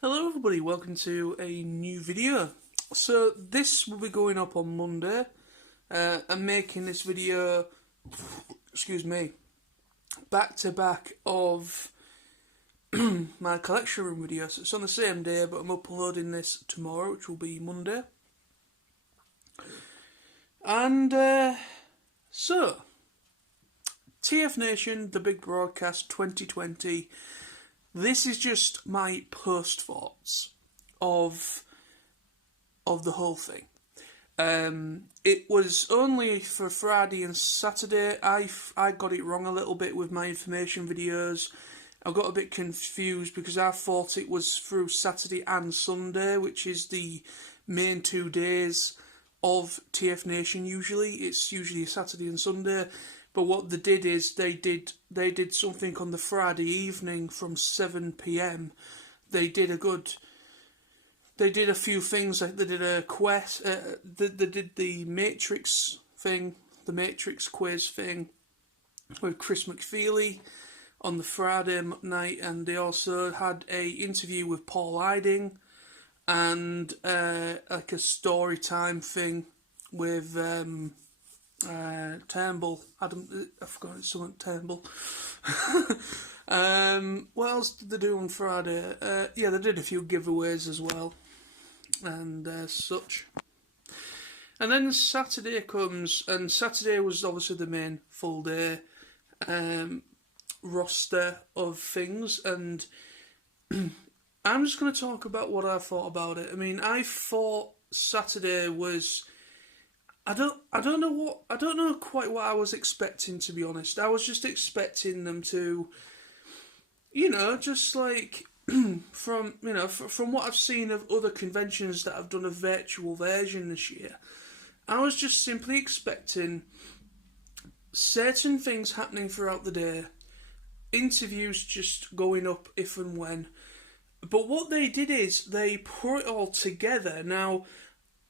Hello everybody, welcome to a new video. So this will be going up on Monday. I'm making this video, excuse me, back to back of my collection room video. So it's on the same day, but I'm uploading this tomorrow, which will be Monday. And so, TFNation, the big broadcast 2020. This is just my post thoughts of the whole thing. It was only for Friday and Saturday. I got it wrong a little bit with my information videos. I got a bit confused because I thought it was through Saturday and Sunday, which is the main 2 days of TFNation. Usually, it's usually Saturday and Sunday. But what they did is they did something on the Friday evening from 7 p.m. They did a few things. They did a quest. They did the Matrix thing, the Matrix quiz thing with Chris McFeely on the Friday night, and they also had a interview with Paul Hiding and like a story time thing with Turnbull. I forgot it's something Turnbull. What else did they do on Friday? Yeah, they did a few giveaways as well, and such. And then Saturday comes, and Saturday was obviously the main full day roster of things, and I'm just going to talk about what I thought about it. I mean, I thought Saturday was. I don't know quite what I was expecting, to be honest. I was just expecting them to, just like from what I've seen of other conventions that have done a virtual version this year. I was just simply expecting certain things happening throughout the day, interviews just going up if and when. But what they did is they put it all together. Now,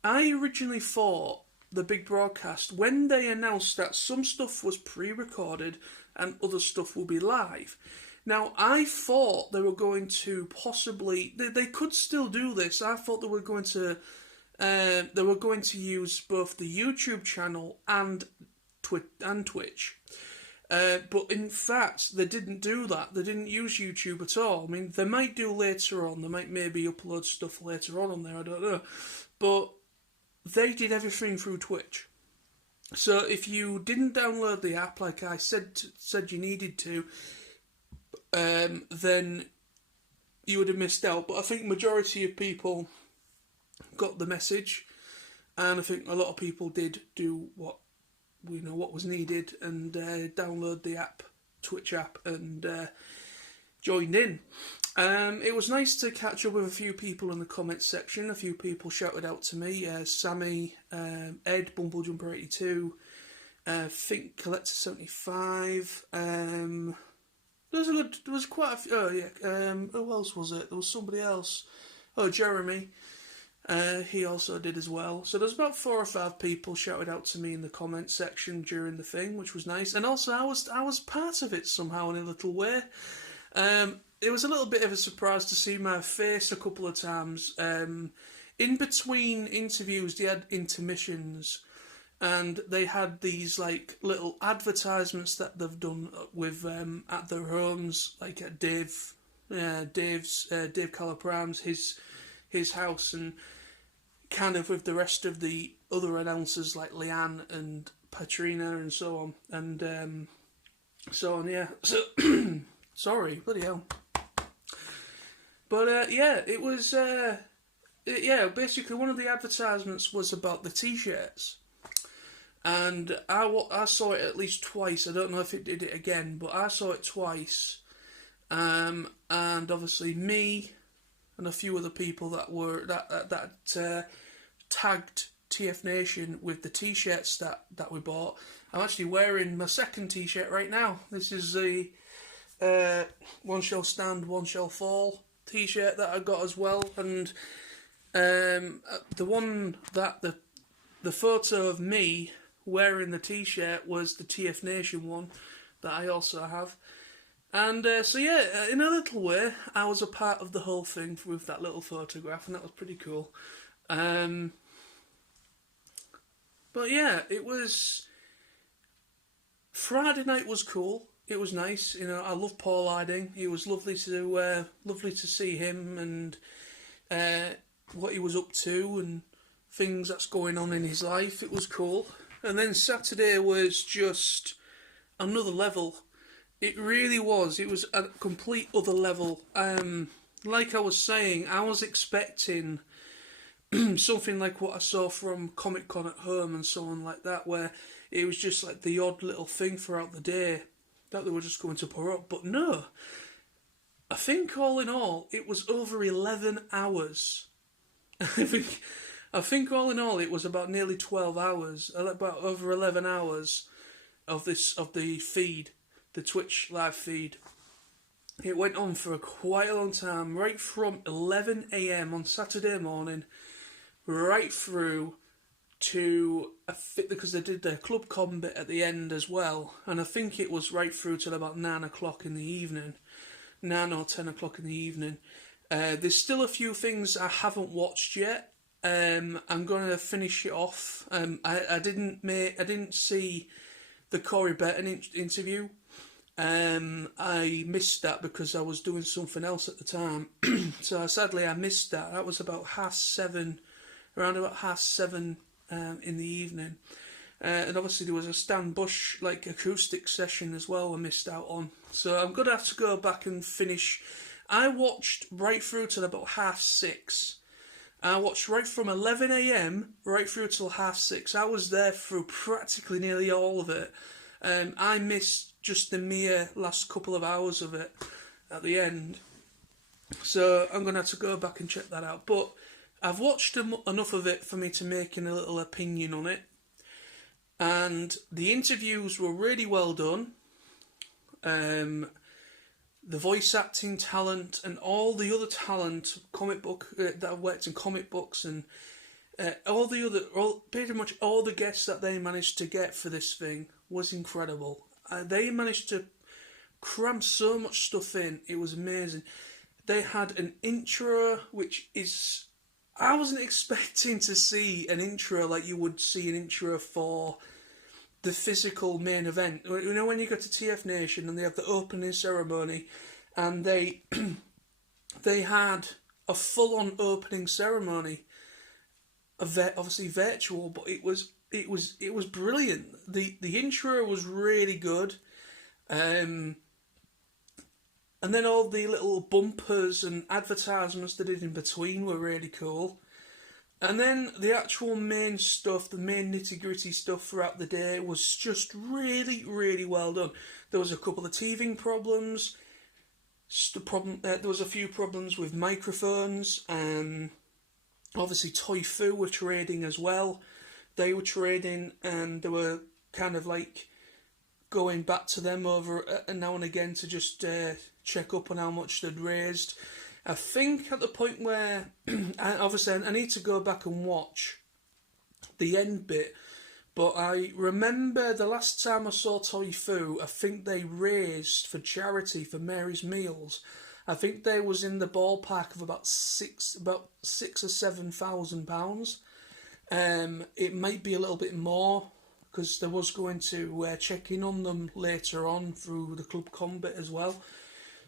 I originally thought the big broadcast, when they announced that some stuff was pre-recorded and other stuff will be live. Now, I thought they were going to possibly, they could still do this. I thought they were going to use both the YouTube channel and Twitch. But in fact, they didn't do that. They didn't use YouTube at all. I mean, they might do later on. They might maybe upload stuff later on there. I don't know. But they did everything through Twitch. So if you didn't download the app like I said you needed to, then you would have missed out. But I think majority of people got the message, and I think a lot of people did do what was needed and download the app, Twitch app, and joined in. It was nice to catch up with a few people in the comments section. A few people shouted out to me. Sammy, Ed, BumbleJumper82, Think Collector 75. There was quite a few. Oh yeah. Who else was it? There was somebody else. Oh, Jeremy. He also did as well. So there's about 4 or 5 people shouted out to me in the comments section during the thing, which was nice. And also I was part of it somehow in a little way. It was a little bit of a surprise to see my face a couple of times. In between interviews, they had intermissions, and they had these like little advertisements that they've done with at their homes, like at Dave Calapram's his house, and kind of with the rest of the other announcers like Leanne and Patrina and so on, and so on. Yeah. So sorry, bloody hell. But yeah, it was basically one of the advertisements was about the t-shirts, and I saw it at least twice. I don't know if it did it again, but I saw it twice, and obviously me and a few other people that were tagged TFNation with the t-shirts that we bought. I'm actually wearing my second t-shirt right now. This is the One Shall Stand, One Shall Fall t-shirt that I got as well, and the one that the photo of me wearing the t-shirt was the TFNation one that I also have, And so yeah, in a little way, I was a part of the whole thing with that little photograph, and that was pretty cool. Um, but yeah, it was Friday night was cool. It was nice, you know. I love Paul Harding. It was lovely to see him and uh, what he was up to and things that's going on in his life. It was cool. And then Saturday was just another level. It really was. It was a complete other level. Like I was saying, I was expecting something like what I saw from Comic Con at home and so on like that, where it was just like the odd little thing throughout the day that they were just going to put up. But no, I think all in all, it was over 11 hours. I think all in all, it was about nearly 12 hours, about over 11 hours of the feed, the Twitch live feed. It went on for quite a long time, right from 11 a.m. on Saturday morning, right through to because they did their club combat at the end as well, and I think it was right through till about 9 o'clock in the evening, 9 or 10 o'clock in the evening. There's still a few things I haven't watched yet. I'm gonna finish it off. I didn't see the Corey Burton interview. I missed that because I was doing something else at the time. So sadly I missed that. That was about 7:30, around about 7:30 in the evening. And obviously there was a Stan Bush like acoustic session as well I missed out on. So I'm gonna have to go back and finish. I watched right through till about 6:30. I watched right from 11 a.m. right through till 6:30. I was there through practically nearly all of it. I missed just the mere last couple of hours of it at the end. So I'm going to have to go back and check that out. But I've watched enough of it for me to make a little opinion on it. And the interviews were really well done. The voice acting talent and all the other talent, comic book that worked in comic books and pretty much all the guests that they managed to get for this thing was incredible. They managed to cram so much stuff in. It was amazing. They had an intro, which is... I wasn't expecting to see an intro like you would see an intro for the physical main event. You know, when you go to TFNation and they have the opening ceremony, and they they had a full-on opening ceremony, obviously virtual, but it was brilliant. The intro was really good, and then all the little bumpers and advertisements they did in between were really cool. And then the actual main stuff, the main nitty-gritty stuff throughout the day was just really, really well done. There was a couple of teething problems. There was a few problems with microphones. Obviously, Toy Fu were trading as well. They were trading, and they were kind of like going back to them over now and again to just check up on how much they'd raised. I think at the point where, obviously I need to go back and watch the end bit, but I remember the last time I saw Toy Fu, I think they raised for charity for Mary's Meals. I think they was in the ballpark of about six or £7,000. It might be a little bit more because there was going to check in on them later on through the club combat as well.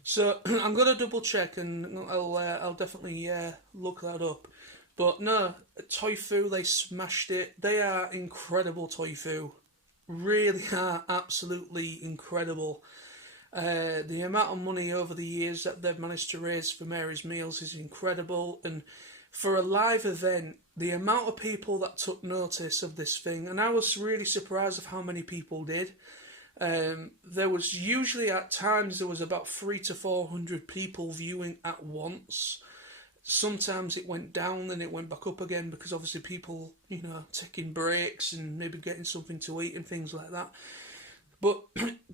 So I'm gonna double check and I'll definitely look that up. But no, Toy Fu, they smashed it. They are incredible, Toy Fu. Really are absolutely incredible. The amount of money over the years that they've managed to raise for Mary's Meals is incredible. And for a live event, the amount of people that took notice of this thing, and I was really surprised of how many people did. There was usually at times there was about 300 to 400 people viewing at once. Sometimes it went down and it went back up again because obviously people, taking breaks and maybe getting something to eat and things like that. But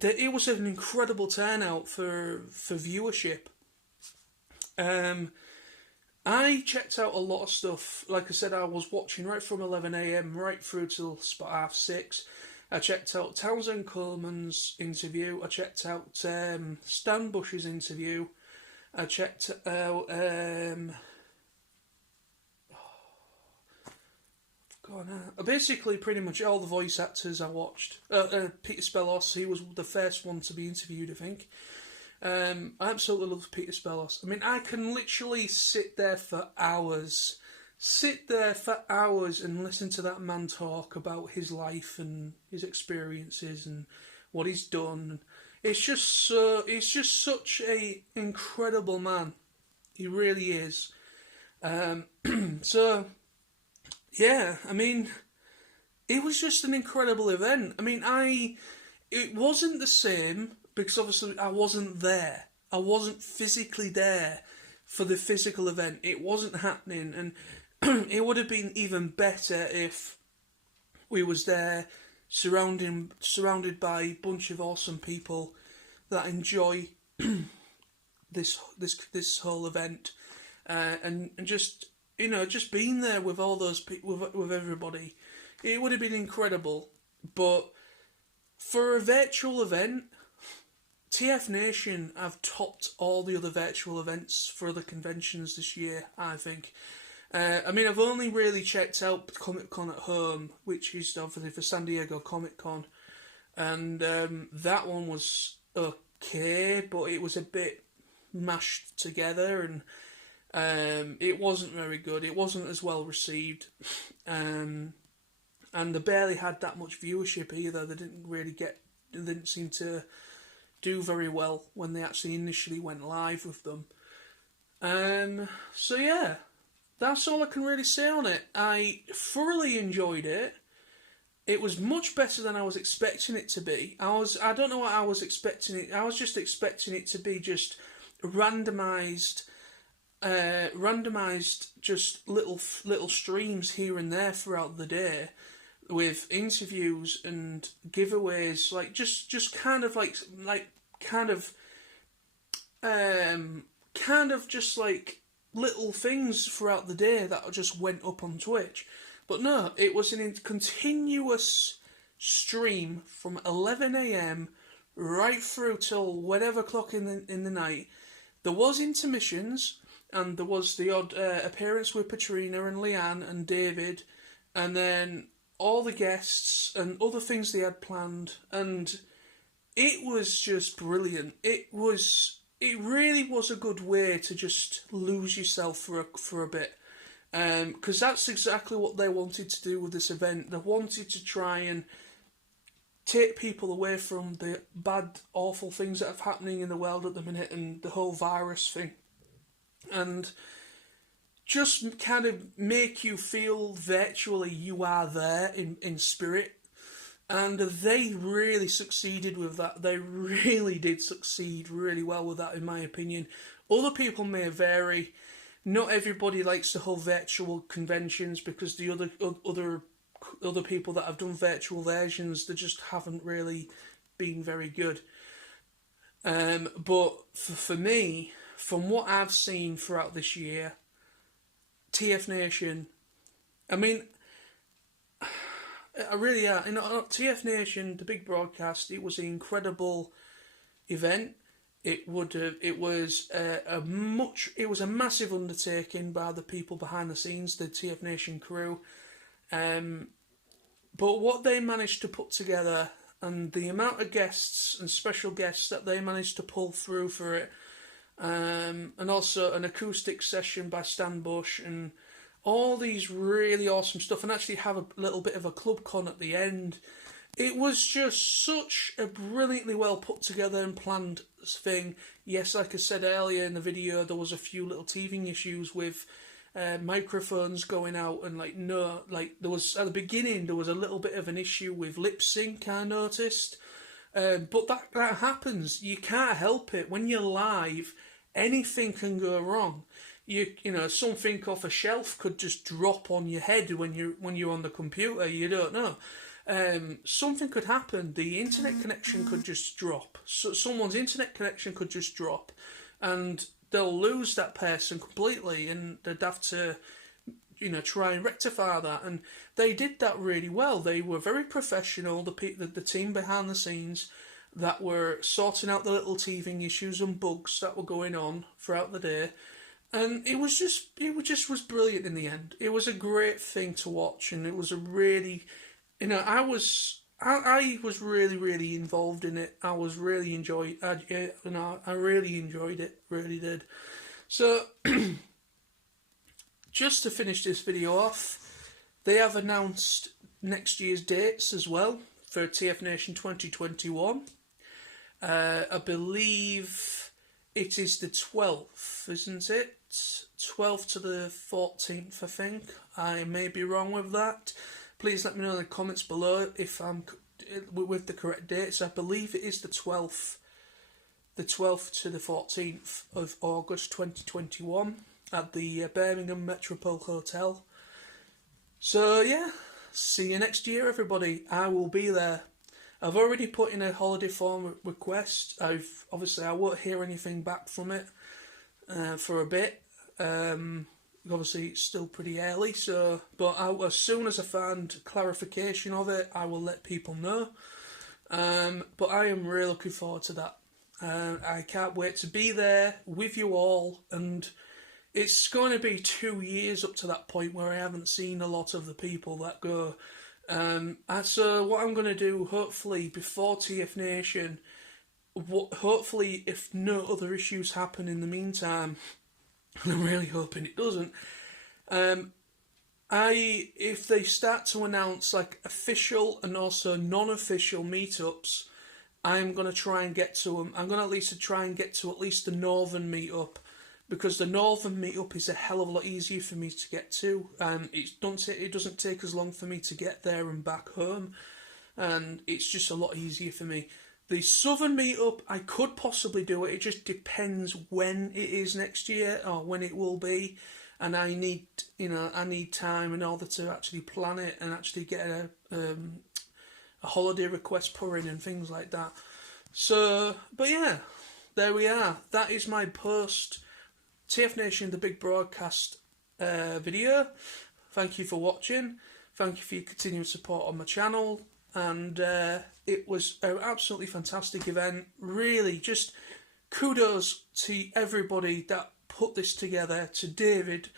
it was an incredible turnout for viewership. I checked out a lot of stuff. Like I said, I was watching right from 11 a.m. right through till about 6:30. I checked out Townsend Coleman's interview. I checked out Stan Bush's interview. I checked out basically pretty much all the voice actors I watched. Peter Spellos, he was the first one to be interviewed, I think. I absolutely love Peter Spellos. I mean, I can literally sit there for hours and listen to that man talk about his life and his experiences and what he's done. It's just such a incredible man. He really is. So yeah, I mean, it was just an incredible event. I mean, it wasn't the same because obviously I wasn't there. I wasn't physically there for the physical event. It wasn't happening, and it would have been even better if we was there, surrounded by a bunch of awesome people that enjoy this whole event, and just just being there with all those people, with everybody, it would have been incredible. But for a virtual event, TFNation have topped all the other virtual events for other conventions this year, I think. I mean, I've only really checked out Comic Con at Home, which is obviously for San Diego Comic Con, and that one was okay, but it was a bit mashed together, and it wasn't very good. It wasn't as well received, and they barely had that much viewership either. They didn't seem to do very well when they actually initially went live with them. So yeah, that's all I can really say on it. I thoroughly enjoyed it. It was much better than I was expecting it to be. I don't know what I was expecting it. I was just expecting it to be just randomized just little streams here and there throughout the day, with interviews and giveaways, like just kind of just like little things throughout the day that just went up on Twitch. But no, it was a continuous stream from 11 a.m. right through till whatever clock in the night. There was intermissions, and there was the odd appearance with Patrina and Leanne and David, and then all the guests and other things they had planned, and it was just brilliant. It really was a good way to just lose yourself for a bit, because that's exactly what they wanted to do with this event. They wanted to try and take people away from the bad, awful things that are happening in the world at the minute and the whole virus thing, and just kind of make you feel virtually you are there in spirit. And they really succeeded with that. They really did succeed really well with that, in my opinion. Other people may vary. Not everybody likes the whole virtual conventions, because the other people that have done virtual versions, they just haven't really been very good. But for me, from what I've seen throughout this year, TFNation, I mean, I really are. TFNation, the big broadcast, it was an incredible event. It was a massive undertaking by the people behind the scenes, the TFNation crew. But what they managed to put together, and the amount of guests and special guests that they managed to pull through for it, and also an acoustic session by Stan Bush, and all these really awesome stuff, and actually have a little bit of a club con at the end. It was just such a brilliantly well put together and planned thing. Yes, like I said earlier in the video, there was a few little teething issues with microphones going out, and there was at the beginning there was a little bit of an issue with lip sync, I noticed. But that happens. You can't help it. When you're live, anything can go wrong. You know, something off a shelf could just drop on your head when you're on the computer. You don't know. Something could happen. The internet connection could just drop. So someone's internet connection could just drop, and they'll lose that person completely, and they'd have to try and rectify that, and they did that really well. They were very professional. The team behind the scenes that were sorting out the little teething issues and bugs that were going on throughout the day, and it was brilliant in the end. It was a great thing to watch, and it was a really, I was really, really involved in it. I was really I really enjoyed it, really did. So, just to finish this video off, they have announced next year's dates as well for TFNation 2021. I believe it is the 12th, isn't it? 12th to the 14th, I think. I may be wrong with that. Please let me know in the comments below if I'm with the correct dates. I believe it is the 12th to the 14th of August 2021 at the Birmingham Metropole Hotel. So yeah, see you next year, everybody. I will be there. I've already put in a holiday form request. I won't hear anything back from it for a bit. Obviously, it's still pretty early, but as soon as I find clarification of it, I will let people know. But I am really looking forward to that. I can't wait to be there with you all, and it's going to be 2 years up to that point where I haven't seen a lot of the people that go. So what I'm going to do, hopefully, before TFNation, hopefully, if no other issues happen in the meantime, I'm really hoping it doesn't. If they start to announce like official and also non-official meetups, I'm gonna try and get to them. I'm gonna at least try and get to at least the northern meetup, because the northern meetup is a hell of a lot easier for me to get to. It doesn't take as long for me to get there and back home, and it's just a lot easier for me. The southern meetup, I could possibly do it. It just depends when it is next year or when it will be, and I need time in order to actually plan it and actually get a holiday request put in and things like that. So, but yeah, there we are. That is my post TFNation the Big Broadcast video. Thank you for watching. Thank you for your continued support on my channel. And it was an absolutely fantastic event. Really, just kudos to everybody that put this together, to David,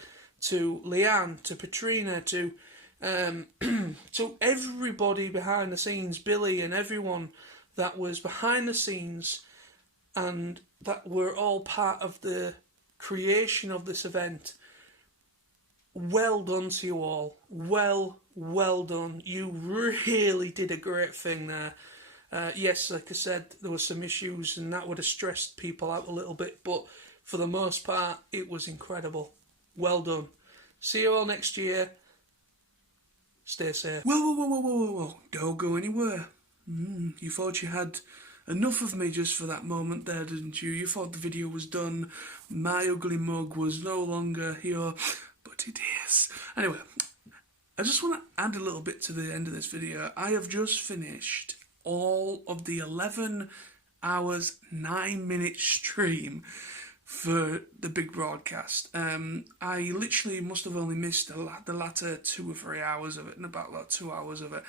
to Leanne, to Patrina, to to everybody behind the scenes, Billy and everyone that was behind the scenes and that were all part of the creation of this event. Well done to you all. Well done. You really did a great thing there. Yes, like I said, there were some issues and that would have stressed people out a little bit, but for the most part, it was incredible. Well done. See you all next year. Stay safe. Whoa. Don't go anywhere. You thought you had enough of me just for that moment there, didn't you? You thought the video was done. My ugly mug was no longer here, but it is. Anyway, I just want to add a little bit to the end of this video. I have just finished all of the 11 hours, 9 minute stream for the big broadcast. I literally must have only missed the latter 2 or 3 hours of it, and about like 2 hours of it.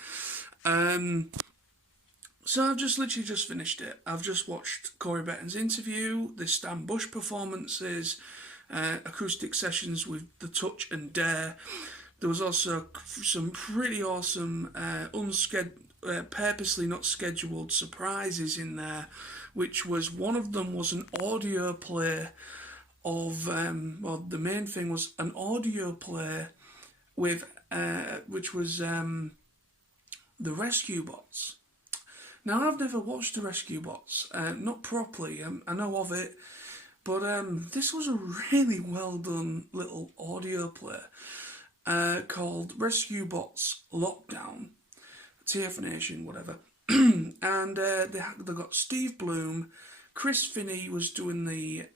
So I've just literally just finished it. I've just watched Corey Betton's interview, the Stan Bush performances, acoustic sessions with The Touch and Dare. There was also some pretty awesome, purposely not scheduled surprises in there, which was, one of them was an audio play of, well, the main thing was an audio play with, which was the Rescue Bots. Now, I've never watched the Rescue Bots, not properly, I know of it, but this was a really well done little audio play called Rescue Bots Lockdown, TFNation, whatever. And they got Steve Bloom, Chris Finney was doing the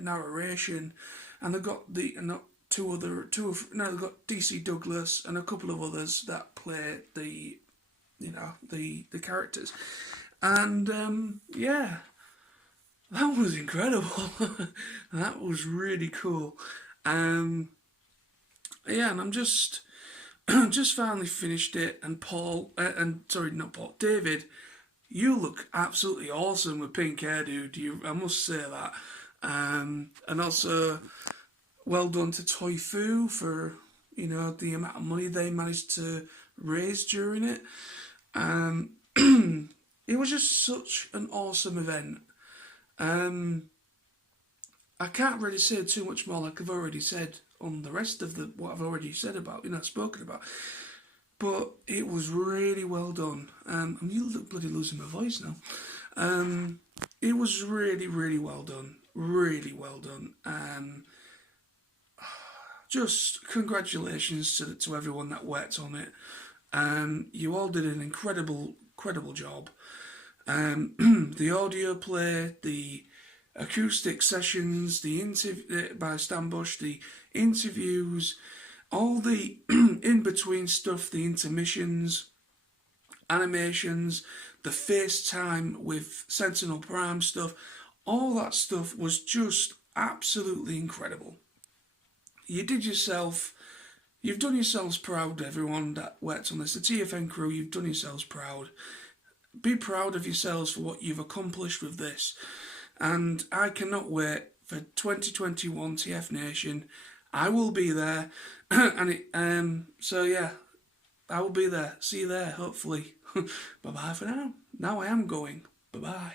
narration, and they got they got DC Douglas and a couple of others that play the characters, and yeah, that was incredible. That was really cool. yeah, and I'm just just finally finished it. And Paul, and sorry, not Paul, David, you look absolutely awesome with pink hair, dude. I must say that. And also, well done to Toy Fu for the amount of money they managed to raise during it. Um, it was just such an awesome event. Um, I can't really say too much more, like I've already said on the rest of the what I've already said about, spoken about. But it was really well done. I'm bloody losing my voice now. It was really, really well done. Really well done. Just congratulations to everyone that worked on it. You all did an incredible job. The audio play, the acoustic sessions, the interview by Stambush, the interviews, all the in between stuff, the intermissions, animations, the FaceTime with Sentinel Prime stuff, all that stuff was just absolutely incredible. You did yourself, you've done yourselves proud, everyone that worked on this. The TFN crew, you've done yourselves proud. Be proud of yourselves for what you've accomplished with this. And I cannot wait for 2021 TFNation. I will be there. So yeah, I will be there. See you there, hopefully. Bye bye for now. Now I am going. Bye bye.